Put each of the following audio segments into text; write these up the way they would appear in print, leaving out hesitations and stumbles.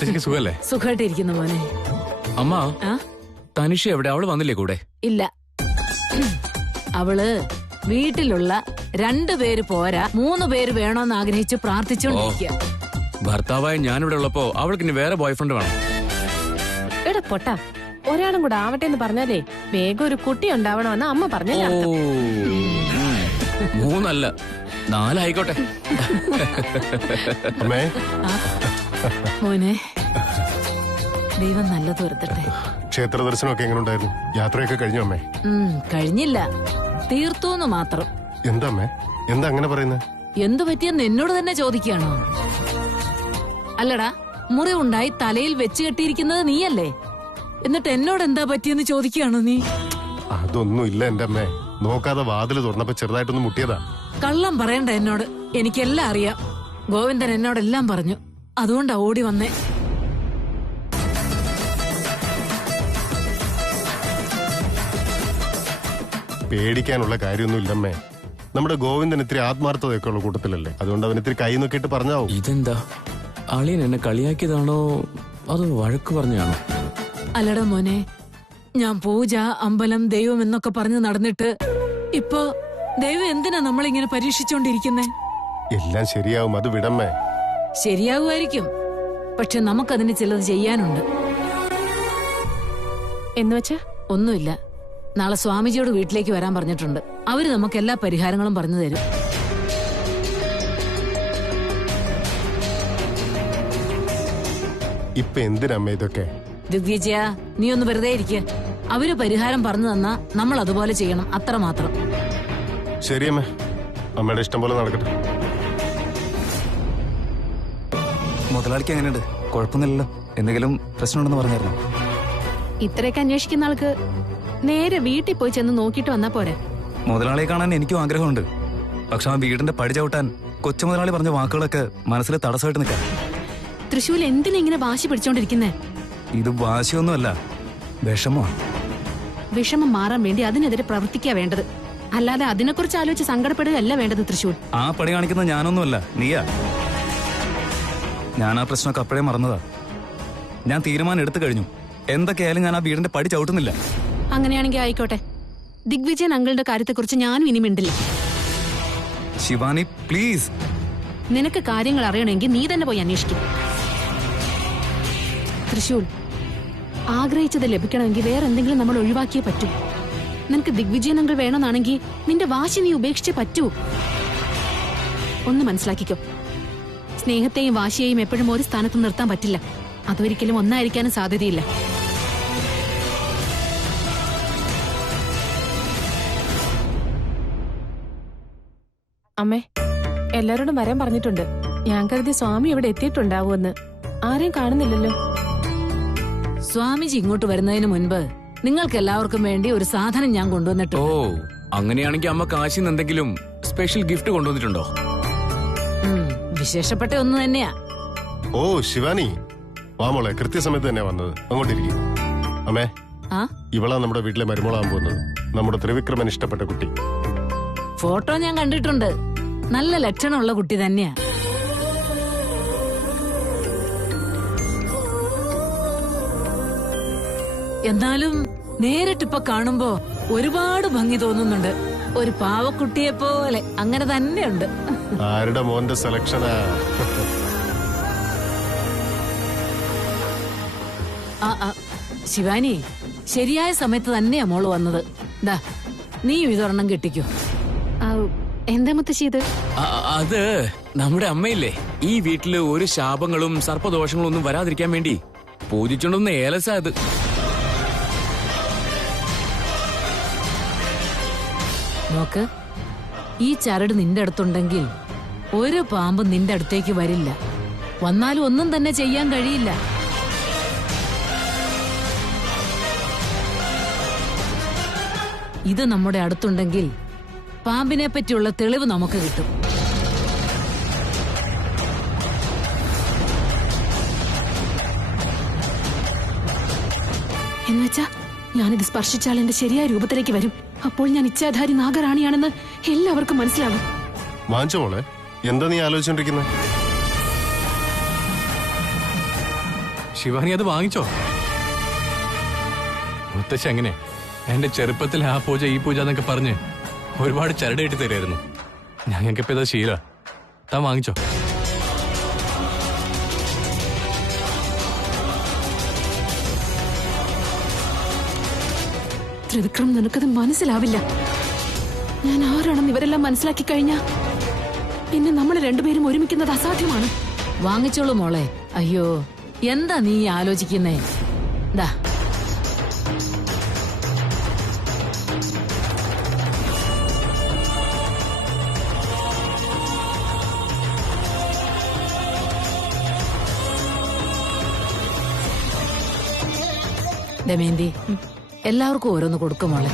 മുത്തശ്ശിക്ക് സുഖല്ലേ? സുഖമായിട്ടിരിക്കുന്നു മോനെ. അമ്മ, തനിഷ എവിടെ? അവള് വന്നില്ലേ കൂടെ? ഇല്ല, അവള് വീട്ടിലുള്ള 2 പേര് പോരാ 3 പേര് വേണോന്ന് ആഗ്രഹിച്ച് പ്രാർത്ഥിച്ചോണ്ടിരിക്കുക. ഭർത്താവായ ഞാനിവിടെ ഉള്ളപ്പോ അവൾക്ക് ഇനി വേറെ ബോയ്ഫ്രണ്ട് വേണം. എടാ പൊട്ടാ, ഒരാളും കൂടെ ആവട്ടെ എന്ന് പറഞ്ഞാലേ വേഗം ഒരു കുട്ടി ഉണ്ടാവണമെന്ന് അമ്മ പറഞ്ഞു. 3 അല്ല 4 ആയിക്കോട്ടെ. മോനെ, ദൈവം നല്ലത് വരുത്തട്ടെ. ക്ഷേത്ര ദർശനമൊക്കെ എങ്ങനെ ഉണ്ടായിരുന്നു? യാത്രയൊക്കെ കഴിഞ്ഞു അമ്മേ? കഴിഞ്ഞില്ല, തീർത്തൂന്ന് മാത്രം. എന്താ അമ്മേ, എന്താ അങ്ങനെ പറയുന്നത്? എന്തു പറ്റിയെന്ന് എന്നോട് തന്നെ ചോദിക്കുകയാണോ? അല്ലടാ, മുറിവുണ്ടായി തലയിൽ വെച്ച് കെട്ടിയിരിക്കുന്നത് നീയല്ലേ? എന്നിട്ട് എന്നോട് എന്താ പറ്റിയെന്ന് ചോദിക്കുകയാണോ നീ? അതൊന്നും ഇല്ല എന്റെ അമ്മേ, നോക്കാതെ വാതില് തുറന്നപ്പോ ചെറുതായിട്ടൊന്ന് മുട്ടിയതാ. കള്ളം പറയണ്ട എന്നോട്, എനിക്കെല്ലാം അറിയാം. ഗോവിന്ദൻ എന്നോടെല്ലാം പറഞ്ഞു, അതുകൊണ്ടാ ഓടി വന്നേ. പേടിക്കാനുള്ള കാര്യമൊന്നും ഇല്ലമ്മേ. നമ്മുടെ ഗോവിന്ദൻ ഇത്തിരി ആത്മാർത്ഥതയൊക്കെ ഉള്ള കൂട്ടത്തിലല്ലേ, അതുകൊണ്ട് അവൻ ഇത്തിരി കൈ നോക്കിയിട്ട് പറഞ്ഞാവും. ഇതെന്താ, അളിയൻ എന്നെ കളിയാക്കിയതാണോ അതോ വഴക്ക് പറഞ്ഞാണോ? അല്ലടാ മോനെ, ഞാൻ പൂജ, അമ്പലം, ദൈവം എന്നൊക്കെ പറഞ്ഞ് നടന്നിട്ട് ഇപ്പൊ ദൈവം എന്തിനാ നമ്മളിങ്ങനെ പരീക്ഷിച്ചോണ്ടിരിക്കുന്നേ? എല്ലാം ശരിയാവും, അത് വിടമ്മേ. ശരിയാകുമായിരിക്കും, പക്ഷെ നമുക്കതിന് ചിലത് ചെയ്യാനുണ്ട്. എന്നുവെച്ചാ? ഒന്നുമില്ല, നാളെ സ്വാമിജിയോട് വീട്ടിലേക്ക് വരാൻ പറഞ്ഞിട്ടുണ്ട്. അവര് നമുക്ക് എല്ലാ പരിഹാരങ്ങളും പറഞ്ഞു തരും. ഇപ്പൊ എന്തിനമ്മ ഇതൊക്കെ? ദിവ്യജയ, നീ ഒന്ന് വെറുതെ ഇരിക്കുക. അവര് പരിഹാരം പറഞ്ഞു തന്നാ നമ്മൾ അതുപോലെ ചെയ്യണം, അത്ര മാത്രം. ശരിയമ്മേ, അമ്മയുടെ ഇഷ്ടം പോലെ നടക്കട്ടെ. മുതലാളിക്ക് എങ്ങനെയുണ്ട്? കുഴപ്പമൊന്നുമില്ലല്ലോ? എന്തെങ്കിലും പ്രശ്നമുണ്ടെന്ന് പറഞ്ഞായിരുന്നു? ഇത്രയൊക്കെ അന്വേഷിക്കുന്ന ആൾക്ക് നേരെ വീട്ടിൽ പോയി ചെന്ന് നോക്കിട്ട് വന്നാ പോരെ? മുതലാളിയെ കാണാൻ എനിക്കും ആഗ്രഹമുണ്ട്. പക്ഷെ ആ വീടിന്റെ പടി ചവിട്ടാൻ കൊച്ചു മുതലാളി പറഞ്ഞ വാക്കുകളൊക്കെ മനസ്സിൽ തടസ്സമായിട്ട് നിൽക്കാം. തൃശ്ശൂരിൽ എന്തിനാ ഇങ്ങനെ വാശി പിടിച്ചോണ്ടിരിക്കുന്നേ? ഇത് വാശിയൊന്നുമല്ല, വിഷമമാണ്. വിഷമം മാറാൻ വേണ്ടി അതിനെതിരെ പ്രവർത്തിക്കാ വേണ്ടത്, അല്ലാതെ അതിനെക്കുറിച്ച് ആലോചിച്ച് സങ്കടപ്പെടുകയല്ല വേണ്ടത്. തൃശ്ശൂർ ആ പണി കാണിക്കുന്നത് ഞാനൊന്നുമല്ല, നീയാ. ഞാൻ ആ പ്രശ്നമൊക്കെ അപ്പോഴേ മറന്നതാ. ഞാൻ തീരുമാനം എടുത്തു കഴിഞ്ഞു. എന്തൊക്കെയായാലും ഞാൻ ആ വീടിന്റെ പടി ചവിട്ടുന്നില്ല. അങ്ങനെയാണെങ്കിൽ ആയിക്കോട്ടെ. ദിഗ്വിജയൻ അങ്കിളുടെ കാര്യത്തെക്കുറിച്ച് ഞാനും ഇനി മിണ്ടില്ല. ശിവാനി പ്ലീസ്. നിനക്ക് കാര്യങ്ങൾ അറിയണമെങ്കിൽ നീ തന്നെ പോയി അന്വേഷിക്കും. തൃശ്ശൂർ, ആഗ്രഹിച്ചത് ലഭിക്കണമെങ്കിൽ വേറെ എന്തെങ്കിലും നമ്മൾ ഒഴിവാക്കിയേ പറ്റൂ. നിനക്ക് ദിഗ്വിജയൻ അങ്കിൾ വേണമെന്നാണെങ്കിൽ നിന്റെ വാശി നീ ഉപേക്ഷിച്ചേ പറ്റൂ. ഒന്ന് മനസ്സിലാക്കിക്കോ, സ്നേഹത്തെയും വാശിയെയും എപ്പോഴും ഒരു സ്ഥാനത്ത് നിർത്താൻ പറ്റില്ല. അതൊരിക്കലും ഒന്നായിരിക്കാനും സാധ്യതയില്ല. അമ്മേ, എല്ലാരോടും വരാൻ പറഞ്ഞിട്ടുണ്ട്. ഞാൻ കരുതി സ്വാമി ഇവിടെ എത്തിയിട്ടുണ്ടാവുമെന്ന്. ആരെയും കാണുന്നില്ലല്ലോ. സ്വാമിജി ഇങ്ങോട്ട് വരുന്നതിന് മുൻപ് നിങ്ങൾക്ക് എല്ലാവർക്കും വേണ്ടി ഒരു സാധനം ഞാൻ കൊണ്ടുവന്നിട്ടുണ്ട്. ഓ, അങ്ങനെയാണെങ്കിൽ അമ്മ കാശിന്ന് എന്തെങ്കിലും സ്പെഷ്യൽ ഗിഫ്റ്റ് കൊണ്ടുവന്നിട്ടുണ്ടോ? വിശേഷപ്പെട്ട ഒന്ന് തന്നെയാ. ഓ ശിവാനി, വാ മോളെ, കൃത്യസമയത്ത് തന്നെ വന്നത്. അങ്ങോട്ടിരിക്കും. അമ്മേ, ഇവളാ നമ്മുടെ വീട്ടിലെ മരുമോളാൻ പോകുന്നത്, നമ്മുടെ ത്രിവിക്രമൻ ഇഷ്ടപ്പെട്ട കുട്ടി. ഫോട്ടോ ഞാൻ കണ്ടിട്ടുണ്ട്, നല്ല ലക്ഷണമുള്ള കുട്ടി തന്നെയാ. എന്നാലും നേരിട്ടിപ്പൊ കാണുമ്പോ ഒരുപാട് ഭംഗി തോന്നുന്നുണ്ട്. ഒരു പാവക്കുട്ടിയെ പോലെ അങ്ങനെ തന്നെയുണ്ട്. ആരുടെ മോന്റെ സെലക്ഷനാ? ശിവാനി, ശരിയായ സമയത്ത് തന്നെയാ മോള് വന്നത്. ദാ, നീയും ഇതൊരെണ്ണം കെട്ടിക്കോ. എന്താ മുത്തശ്ശി ഇത്? അത് നമ്മുടെ അമ്മയില്ലേ, ഈ വീട്ടില് ഒരു ശാപങ്ങളും സർപ്പദോഷങ്ങളും ഒന്നും വരാതിരിക്കാൻ വേണ്ടി പൂജിച്ചോണ്ടുന്ന ഏലസാ അത്. നോക്ക്, ഈ ചരട് നിന്റെ അടുത്തുണ്ടെങ്കിൽ ഒരു പാമ്പ് നിന്റെ അടുത്തേക്ക് വരില്ല. വന്നാലും ഒന്നും തന്നെ ചെയ്യാൻ കഴിയില്ല. ഇത് നമ്മുടെ അടുത്തുണ്ടെങ്കിൽ പാമ്പിനെ പറ്റിയുള്ള തെളിവ് നമുക്ക് കിട്ടും. എന്നുവെച്ചാ ഞാനിത് സ്പർശിച്ചാൽ എന്റെ ശരിയായ രൂപത്തിലേക്ക് വരും. അപ്പോൾ ഞാൻ ഇച്ഛാധാരി നാഗറാണിയാണെന്ന് എല്ലാവർക്കും മനസ്സിലാകും. വാങ്ങിച്ചോ മോളെ, എന്താ നീ ആലോചിച്ചോണ്ടിരിക്കുന്നത്? ശിവാനി അത് വാങ്ങിച്ചോ? മുത്തശ്ശ എങ്ങനെ എന്റെ ചെറുപ്പത്തിൽ ആ പൂജ ഈ പൂജ എന്നൊക്കെ പറഞ്ഞ് ഒരുപാട് ചരട് കെട്ടി തരുമായിരുന്നു. ഞങ്ങൾക്കിപ്പോ ഇതാ ശീല. താൻ വാങ്ങിച്ചോ? ത്രിവിക്രം, നിനക്കത് മനസ്സിലാവില്ല. ഞാൻ ആരാണെന്ന് ഇവരെല്ലാം മനസ്സിലാക്കി കഴിഞ്ഞാ പിന്നെ നമ്മൾ രണ്ടുപേരും ഒരുമിക്കുന്നത് അസാധ്യമാണ്. വാങ്ങിച്ചോളൂ മോളെ. അയ്യോ, എന്താ നീ ആലോചിക്കുന്നേ? ദാ ദമയന്തി, എല്ലാവർക്കും ഓരോന്ന് കൊടുക്കും മോളെ.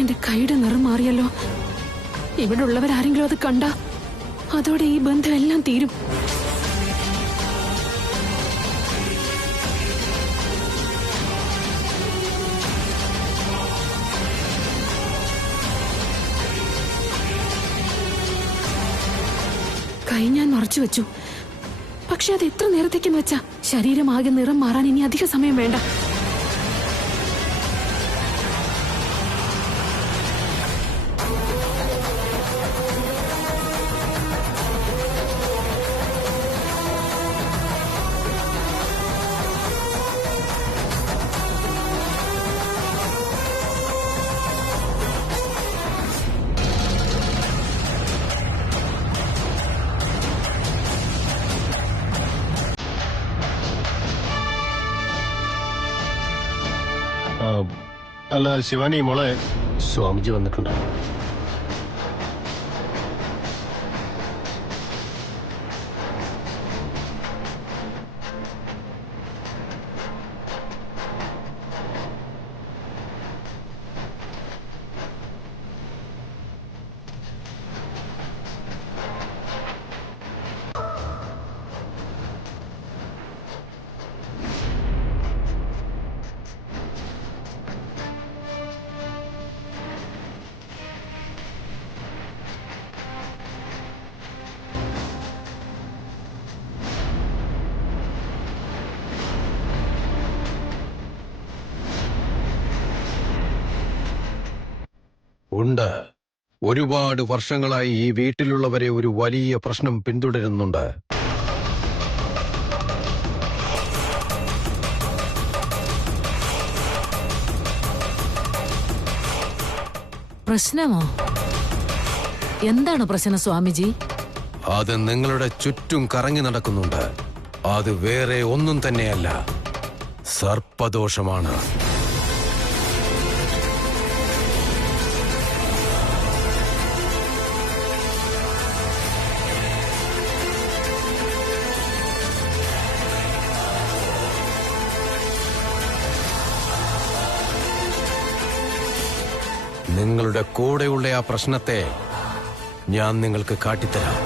എന്റെ കൈയുടെ നിറം മാറിയല്ലോ. ഇവിടെ ഉള്ളവരാരെങ്കിലും അത് കണ്ട അതോടെ ഈ ബന്ധം എല്ലാം തീരും. കൈ ഞാൻ മറച്ചു വെച്ചു. പക്ഷെ അത് എത്ര നേരത്തേക്കെന്ന് വെച്ചാ? ശരീരമാകെ നിറം മാറാൻ ഇനി അധിക സമയം വേണ്ട. അല്ല ശിവാനി മോളെ, സ്വാമിജി വന്നിട്ടുണ്ട്. ഉണ്ട്. ഒരുപാട് വർഷങ്ങളായി ഈ വീട്ടിലുള്ളവരെ ഒരു വലിയ പ്രശ്നം പിന്തുടരുന്നുണ്ട്. പ്രശ്നമോ? എന്താണ് പ്രശ്നം സ്വാമിജി? അത് നിങ്ങളുടെ ചുറ്റും കറങ്ങി നടക്കുന്നുണ്ട്. അത് വേറെ ഒന്നും തന്നെയല്ല, സർപ്പദോഷമാണ്. നിങ്ങളുടെ കൂടെയുള്ള ആ പ്രശ്നത്തെ ഞാൻ നിങ്ങൾക്ക് കാട്ടിത്തരാം.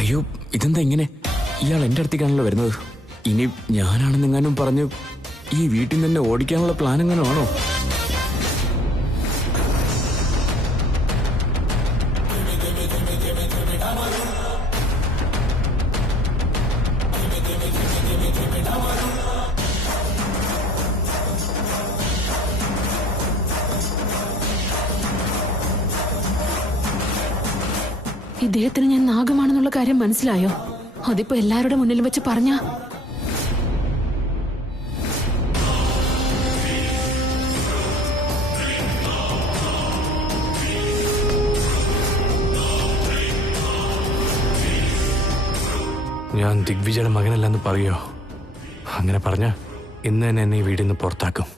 അയ്യോ, ഇതെന്താ ഇങ്ങനെ? ഇയാൾ എന്റെ അടുത്തേക്കാണല്ലോ വരുന്നത്. ഇനി ഞാനാണെന്നെങ്ങാനും പറഞ്ഞ് ഈ വീട്ടിൽ നിന്ന് ഓടിക്കാനുള്ള പ്ലാൻ എങ്ങനെയാണോ? ഇദ്ദേഹത്തിന് ഞാൻ നാഗമാണെന്നുള്ള കാര്യം മനസ്സിലായോ? അതിപ്പോ എല്ലാവരുടെ മുന്നിൽ വെച്ച് പറഞ്ഞ താൻ ദിഗ്വിജയുടെ മകനല്ലെന്ന് പറയോ? അങ്ങനെ പറഞ്ഞ ഇന്ന് തന്നെ എന്നെ ഈ വീടിൽ നിന്ന് പുറത്താക്കും.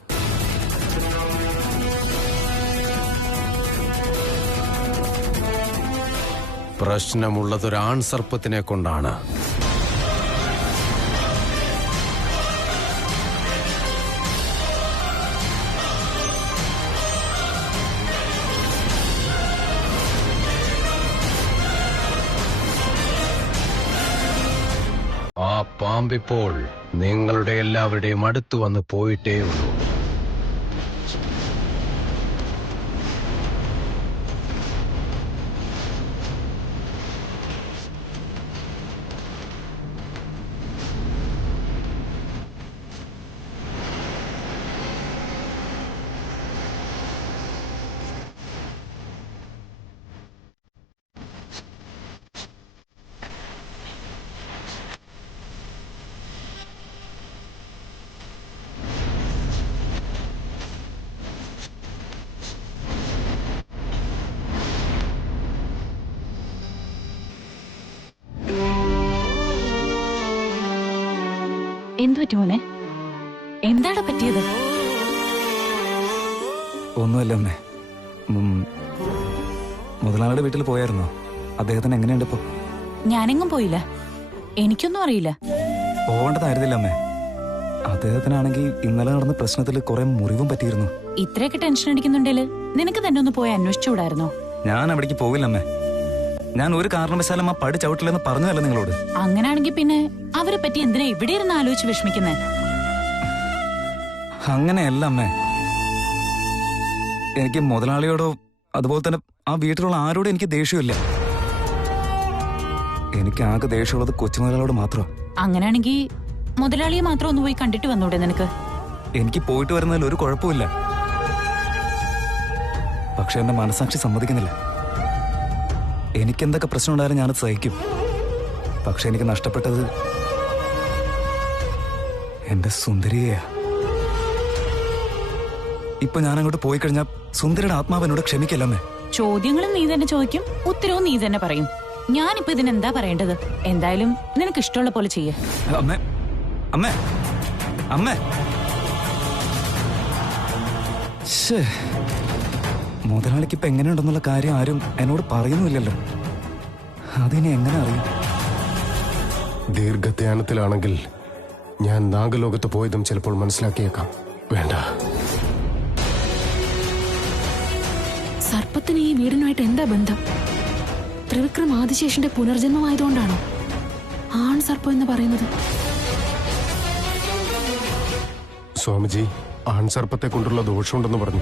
പ്രശ്നമുള്ളതൊരു ആൺസർപ്പത്തിനെ കൊണ്ടാണ്. ആ പാമ്പിപ്പോൾ നിങ്ങളുടെ എല്ലാവരുടെയും അടുത്ത് വന്ന് പോയിട്ടേ ഉള്ളൂ. എന്തു പറ്റി മോനെ? എന്താണ് പറ്റിയത്? ഒന്നുമല്ല അമ്മേ. മുതലാളിയുടെ വീട്ടിൽ പോയായിരുന്നോ? അദ്ദേഹത്തിന് എങ്ങനെയുണ്ട് ഇപ്പൊ? ഞാനെങ്ങും പോയില്ല, എനിക്കൊന്നും അറിയില്ല. പോകേണ്ടതായിരുന്നില്ല അമ്മേ. അദ്ദേഹത്തിനാണെങ്കിൽ ഇന്നലെ നടന്ന പ്രശ്നത്തിൽ കുറെ മുറിവും പറ്റിയിരുന്നു. ഇത്രയൊക്കെ ടെൻഷൻ അടിക്കുന്നുണ്ടെങ്കിൽ നിനക്ക് തന്നെ ഒന്ന് പോയി അന്വേഷിച്ചുകൂടായിരുന്നോ? ഞാൻ അവിടേക്ക് പോവില്ല അമ്മേ. ഞാൻ ഒരു കാരണവശാലും ആ പടി ചവിട്ടില്ലെന്ന് പറഞ്ഞതല്ല നിങ്ങളോട്. അങ്ങനാണെങ്കിൽ പിന്നെ അവരെ പറ്റി എന്തിനാ ഇവിടെ ഇരുന്ന് ആലോചിച്ച് വിഷമിക്കുന്നേ? അങ്ങനെയല്ല അമ്മേ. എനിക്ക് മുതലാളിയോടോ അതുപോലെ തന്നെ ആ വീട്ടിലുള്ള ആരോടും എനിക്ക് ദേഷ്യമില്ല. എനിക്ക് ആകെ ദേഷ്യമുള്ളത് കൊച്ചുമുതലാളിയോട് മാത്രം. അങ്ങനാണെങ്കിൽ മുതലാളിയെ മാത്രം ഒന്ന് പോയി കണ്ടിട്ട് വന്നൂടെ നിനക്ക്? എനിക്ക് പോയിട്ട് വരുന്നതിൽ ഒരു കുഴപ്പമില്ല. പക്ഷെ എന്റെ മനസാക്ഷി സമ്മതിക്കുന്നില്ല. എനിക്കെന്തൊക്കെ പ്രശ്നം ഉണ്ടായാലും ഞാനത് സഹിക്കും. പക്ഷെ എനിക്ക് നഷ്ടപ്പെട്ടത് എന്റെ സുന്ദരിയെയാ. ഇപ്പൊ ഞാൻ അങ്ങോട്ട് പോയി കഴിഞ്ഞാൽ സുന്ദരിയുടെ ആത്മാവ് എന്നോട് ക്ഷമിക്കല്ലമ്മേ. ചോദ്യങ്ങളും നീ തന്നെ ചോദിക്കും, ഉത്തരവും നീ തന്നെ പറയും. ഞാനിപ്പോ ഇതിനെന്താ പറയേണ്ടത്? എന്തായാലും നിനക്ക് ഇഷ്ടമുള്ള പോലെ ചെയ്യേ. അമ്മേ, അമ്മേ, അമ്മേ. മുതലാളിക്ക് ഇപ്പൊ എങ്ങനെയുണ്ടെന്നുള്ള കാര്യം ആരും എന്നോട് പറയുന്നില്ലല്ലോ. അതിനെ എങ്ങനെ അറിയും? ദീർഘധ്യാനത്തിലാണെങ്കിൽ ഞാൻ നാഗലോകത്ത് പോയതും ചിലപ്പോൾ മനസ്സിലാക്കിയേക്കാം. വേണ്ട. സർപ്പത്തിന് ഈ വീടിനുമായിട്ട് എന്താ ബന്ധം? ത്രിവിക്രം ആദിശേഷന്റെ പുനർജന്മമായതുകൊണ്ടാണോ ആൺ സർപ്പം എന്ന് പറയുന്നത്? സ്വാമിജി, ആൺസർപ്പത്തെ കൊണ്ടുള്ള ദോഷമുണ്ടെന്ന് പറഞ്ഞു.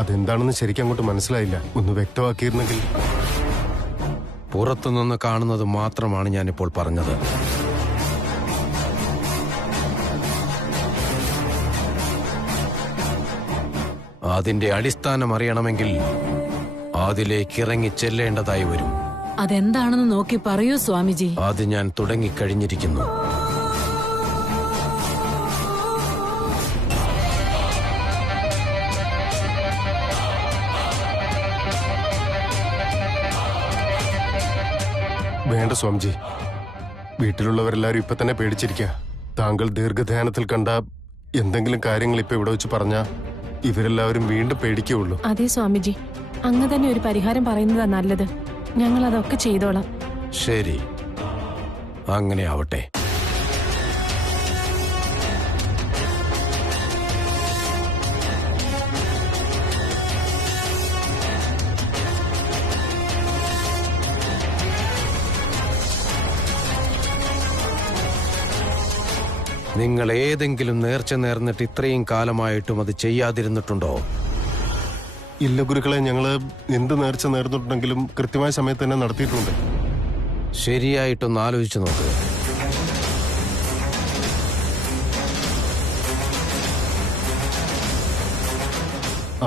അതെന്താണെന്ന് ശരിക്കും അങ്ങോട്ട് മനസ്സിലായില്ല. ഒന്ന് വ്യക്തമാക്കിയിരുന്നെങ്കിൽ. പുറത്തുനിന്ന് കാണുന്നത് മാത്രമാണ് ഞാനിപ്പോൾ പറഞ്ഞത്. അതിന്റെ അടിസ്ഥാനം അറിയണമെങ്കിൽ അതിലേക്ക് ഇറങ്ങി ചെല്ലേണ്ടതായി വരും. അതെന്താണെന്ന് നോക്കി പറയൂ സ്വാമിജി. അത് ഞാൻ തുടങ്ങിക്കഴിഞ്ഞിരിക്കുന്നു. വേണ്ട സ്വാമിജി, വീട്ടിലുള്ളവരെല്ലാരും ഇപ്പൊ തന്നെ പേടിച്ചിരിക്കുക. താങ്കൾ ദീർഘധ്യാനത്തിൽ കണ്ട എന്തെങ്കിലും കാര്യങ്ങൾ ഇപ്പൊ ഇവിടെ വെച്ച് പറഞ്ഞാ ഇവരെല്ലാവരും വീണ്ടും പേടിക്കുകയുള്ളൂ. അതെ സ്വാമിജി, അങ്ങ് തന്നെ ഒരു പരിഹാരം പറയുന്നതാ നല്ലത്. ഞങ്ങൾ അതൊക്കെ ചെയ്തോളാം. ശരി, അങ്ങനെ ആവട്ടെ. നിങ്ങൾ ഏതെങ്കിലും നേർച്ച നേർന്നിട്ട് ഇത്രയും കാലമായിട്ടും അത് ചെയ്യാതിരുന്നിട്ടുണ്ടോ? ഇല്ല ഗുരുക്കളെ, ഞങ്ങള് എന്ത് നേർച്ച നേർന്നിട്ടുണ്ടെങ്കിലും കൃത്യമായ സമയത്ത് തന്നെ നടത്തിയിട്ടുണ്ട്. ശരിയായിട്ടൊന്ന് ആലോചിച്ചു നോക്കുക.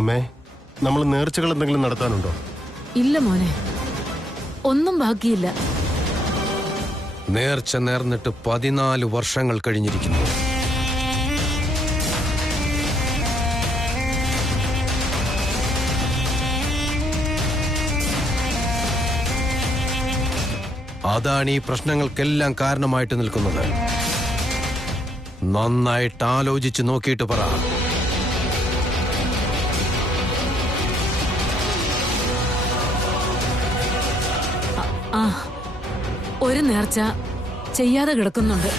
അമ്മേ, നമ്മൾ നേർച്ചകൾ എന്തെങ്കിലും നടത്താനുണ്ടോ? ഇല്ല മോനെ, ഒന്നും ബാക്കിയില്ല. നേർച്ച നേർന്നിട്ട് 14 വർഷങ്ങൾ കഴിഞ്ഞിരിക്കുന്നു. അതാണ് ഈ പ്രശ്നങ്ങൾക്കെല്ലാം കാരണമായിട്ട് നിൽക്കുന്നത്. നന്നായിട്ട് ആലോചിച്ച് നോക്കിയിട്ട് പറ. ആ ഒരു നേർച്ച ചെയ്യാതെ കിടക്കുന്നുണ്ട്.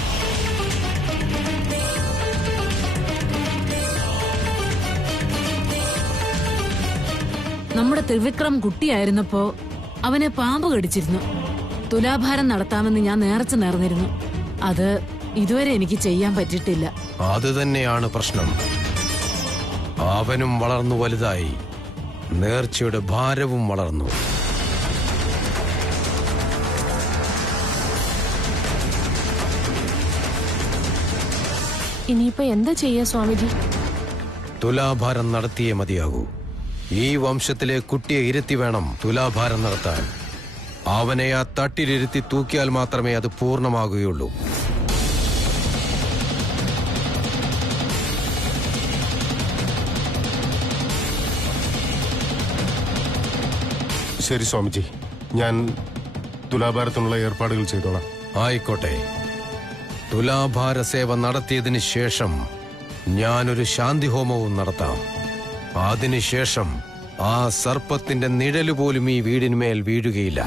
നമ്മുടെ ത്രിവിക്രം കുട്ടിയായിരുന്നപ്പോ അവനെ പാമ്പ് കടിച്ചിരുന്നു. തുലാഭാരം നടത്താമെന്ന് ഞാൻ നേർച്ച നേർന്നിരുന്നു. അത് ഇതുവരെ എനിക്ക് ചെയ്യാൻ പറ്റിയിട്ടില്ല. അത് തന്നെയാണ് പ്രശ്നം. അവനും വളർന്നു വലുതായി, നേർച്ചയുടെ ഭാരവും വളർന്നു. ഇനിയിപ്പോ എന്താ ചെയ്യാ സ്വാമിജി? തുലാഭാരം നടത്തിയേ മതിയാകൂ. ഈ വംശത്തിലെ കുട്ടിയെ ഇരുത്തി വേണം തുലാഭാരം നടത്താൻ. അവനെ ആ തട്ടിലിരുത്തി തൂക്കിയാൽ മാത്രമേ അത് പൂർണ്ണമാകുകയുള്ളൂ. ശരി സ്വാമിജി, ഞാൻ തുലാഭാരത്തിനുള്ള ഏർപ്പാടുകൾ ചെയ്തോളാം. ആയിക്കോട്ടെ. തുലാഭാര സേവ നടത്തിയതിനു ശേഷം ഞാനൊരു ശാന്തിഹോമവും നടത്താം. അതിനുശേഷം ആ സർപ്പത്തിന്റെ നിഴല് പോലും ഈ വീടിന്മേൽ വീഴുകയില്ല.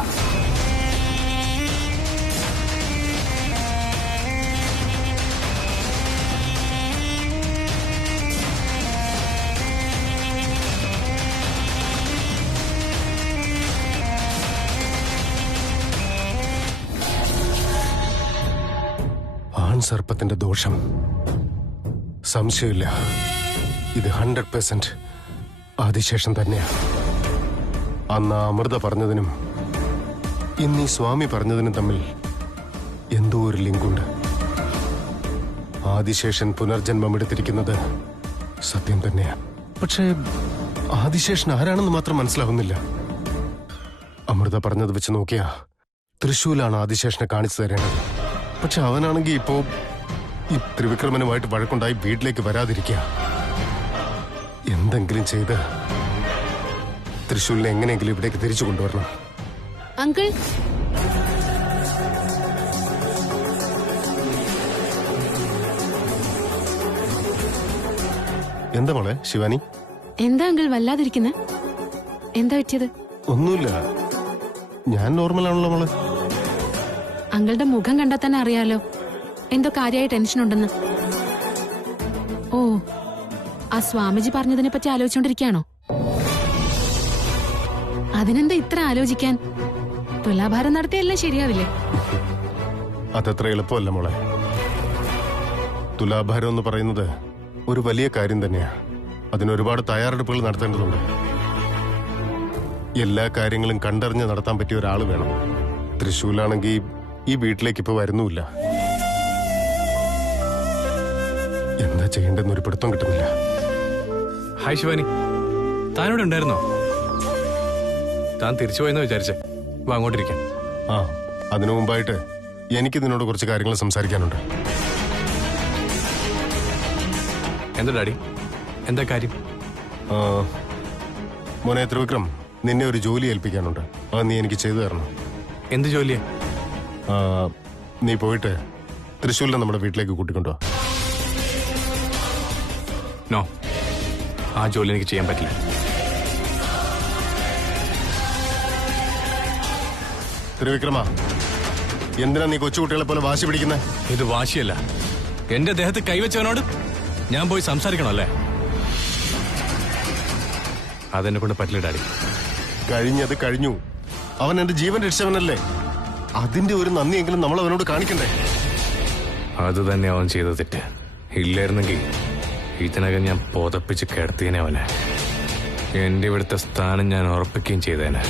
ആൺ സർപ്പത്തിന്റെ ദോഷം സംശയമില്ല. ഇത് 100% ആദിശേഷൻ തന്നെയാ. അന്ന് അമൃത പറഞ്ഞതിനും ഇന്ന് ഈ സ്വാമി പറഞ്ഞതിനും തമ്മിൽ എന്തോ ഒരു ലിങ്കുണ്ട്. ആദിശേഷൻ പുനർജന്മം എടുത്തിരിക്കുന്നത് സത്യം തന്നെയാ. പക്ഷേ ആദിശേഷൻ ആരാണെന്ന് മാത്രം മനസ്സിലാവുന്നില്ല. അമൃത പറഞ്ഞത് വെച്ച് നോക്കിയാ തൃശൂലാണ് ആദിശേഷനെ കാണിച്ചു തരേണ്ടത്. പക്ഷെ അവനാണെങ്കിൽ ഇപ്പോ ഈ ത്രിവിക്രമനുമായിട്ട് വഴക്കുണ്ടായി വീട്ടിലേക്ക് വരാതിരിക്കുക. എന്തെങ്കിലും ചെയ്ത് തൃശൂലിനെ എങ്ങനെയെങ്കിലും ഇവിടേക്ക് തിരിച്ചു കൊണ്ടുവരണം. അങ്കിൾ, എന്താ മോളെ ശിവാനി? എന്താ അങ്കിൾ വല്ലാതിരിക്കുന്നെ? എന്താ പറ്റിയത്? ഒന്നുമില്ല, ഞാൻ നോർമലാണല്ലോ മോളെ. അങ്കിളുടെ മുഖം കണ്ടാൽ തന്നെ അറിയാലോ എന്തോ കാര്യമായി ടെൻഷൻ ഉണ്ടെന്ന്. ഓ, ആ സ്വാമിജി പറഞ്ഞതിനെ പറ്റി ആലോചിച്ചോണ്ടിരിക്കുകയാണോ? അതിനെന്താ ഇത്ര ആലോചിക്കാൻ? തുലാഭാരം നടത്തിയല്ലേ ശരിയാവില്ലേ? അതത്ര എളുപ്പമല്ല മോളെ. തുലാഭാരം എന്ന് പറയുന്നത് ഒരു വലിയ കാര്യം തന്നെയാ. അതിനൊരുപാട് തയ്യാറെടുപ്പുകൾ നടത്തേണ്ടതുണ്ട്. എല്ലാ കാര്യങ്ങളും കണ്ടറിഞ്ഞ് നടത്താൻ പറ്റിയ ഒരാൾ വേണം. തൃശ്ശൂലാണെങ്കിൽ ഈ വീട്ടിലേക്ക് ഇപ്പൊ വരുന്നുമില്ല. എന്താ ചെയ്യേണ്ടെന്നൊരു പിടുത്തം കിട്ടുന്നില്ല. ഹായ് ശിവാനി, താനിവിടെ ഉണ്ടായിരുന്നോ? താൻ തിരിച്ചു പോയെന്ന് വിചാരിച്ചേ. വാ അങ്ങോട്ടിരിക്കാം. ആ, അതിനു മുമ്പായിട്ട് എനിക്ക് നിന്നോട് കുറച്ച് കാര്യങ്ങൾ സംസാരിക്കാനുണ്ട്. എന്താ ഡാഡി, എന്താ കാര്യം? മോനെ ത്രിവിക്രം, നിന്നെ ഒരു ജോലി ഏൽപ്പിക്കാനുണ്ട്. അത് നീ എനിക്ക് ചെയ്തു തരണം. എന്ത് ജോലിയാ? നീ പോയിട്ട് തൃശ്ശൂരിനെ നമ്മുടെ വീട്ടിലേക്ക് കൂട്ടിക്കൊണ്ടുവാ. നോ, ആ ജോലി എനിക്ക് ചെയ്യാൻ പറ്റില്ല. ത്രിവിക്രമ, എന്തിനാ നീ കൊച്ചുകുട്ടികളെ പോലെ വാശി പിടിക്കുന്നത്? ഇത് വാശിയല്ല. എന്റെ ദേഹത്ത് കൈവച്ചവനോട് ഞാൻ പോയി സംസാരിക്കണം അല്ലേ? അതെന്നെ കൊണ്ട് പറ്റില്ല ഡാഡി. കഴിഞ്ഞത് കഴിഞ്ഞു. അവൻ എന്റെ ജീവൻ രക്ഷിച്ചവനല്ലേ? അതിന്റെ ഒരു നന്ദിയെങ്കിലും നമ്മൾ അവനോട് കാണിക്കണ്ടേ? അത് തന്നെ അവൻ ചെയ്ത തെറ്റ്. ഇല്ലായിരുന്നെങ്കിൽ ഇതിനകം ഞാൻ പോതപ്പിച്ച് കിടത്തിയനെ അവനെ. എന്റെ ഇവിടുത്തെ സ്ഥാനം ഞാൻ ഉറപ്പിക്കുകയും ചെയ്തേനെ.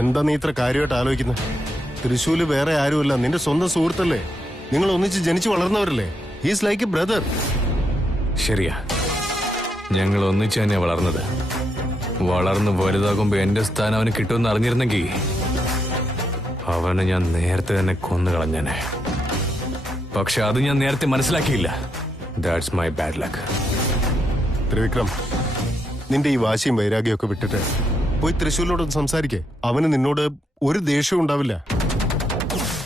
എന്താ നീ ഇത്ര കാര്യമായിട്ട് ആലോചിക്കുന്നത്? തൃശ്ശൂല് വേറെ ആരുമല്ല, നിന്റെ സ്വന്തം സുഹൃത്തല്ലേ. നിങ്ങൾ ഒന്നിച്ച് ജനിച്ചു വളർന്നവരല്ലേ. He's like a brother. ശരിയാ, ഞങ്ങൾ ഒന്നിച്ച് തന്നെ വളർന്നത്. വളർന്ന് വലുതാകുമ്പോ എന്റെ സ്ഥാനം അവന് കിട്ടുമെന്ന് അറിഞ്ഞിരുന്നെങ്കിൽ അവനെ ഞാൻ നേരത്തെ തന്നെ കൊന്നുകളഞ്ഞനെ. പക്ഷെ അത് ഞാൻ നേരത്തെ മനസ്സിലാക്കിയില്ല. That's my bad luck. Trivikram, നിന്റെ ഈ വാശിയും വൈരാഗ്യം ഒക്കെ വിട്ടിട്ട് പോയി തൃശ്ശൂരിനോടൊന്ന് സംസാരിക്കേ. അവന് നിന്നോട് ഒരു ദേഷ്യവും ഉണ്ടാവില്ല.